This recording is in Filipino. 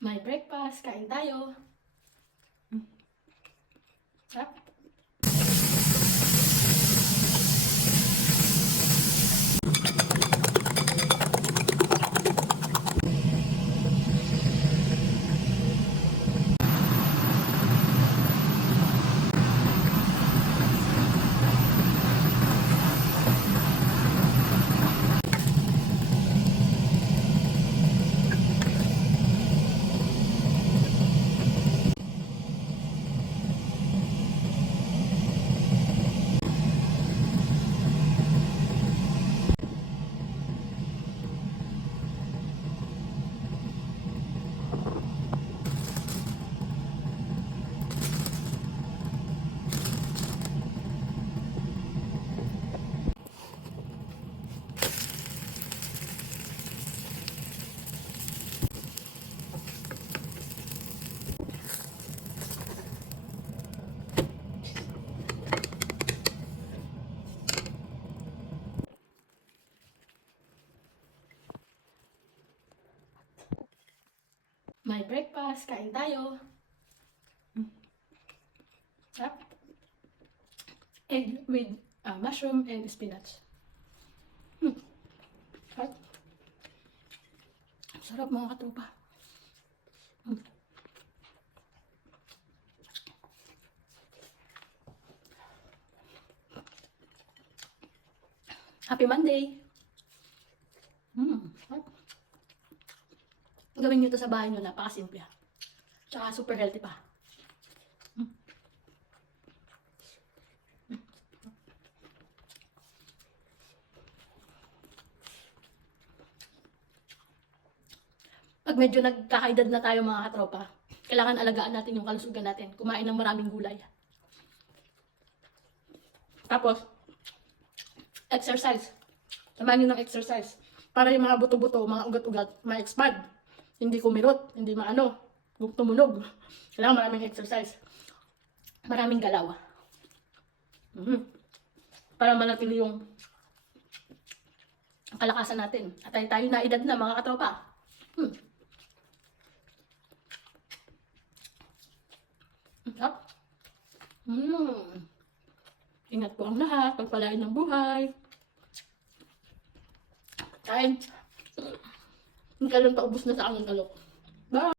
May breakfast, kain tayo. Sarap. May breakfast, kain tayo. Sarap. Egg with mushroom and spinach. Sarap. Sarap mga katropa. Happy Monday! Sarap. Gawin nyo to sa bahay nyo, napakasimple. Tsaka super healthy pa. Pag medyo nagkakaedad na tayo mga katropa, kailangan alagaan natin yung kalusugan natin. Kumain ng maraming gulay. Tapos, exercise. Samahan nyo ng exercise. Para yung mga buto-buto, mga ugat-ugat, ma-expand. Hindi kumirot, hindi tumunog. Kailangan maraming exercise. Maraming galaw. Para manatili yung kalakasan natin. At tayo na edad na mga katropa. Ingat po ang lahat. Pagpalain ng buhay. Kain. Yung kalong paubos na sa aking kalok. Bye!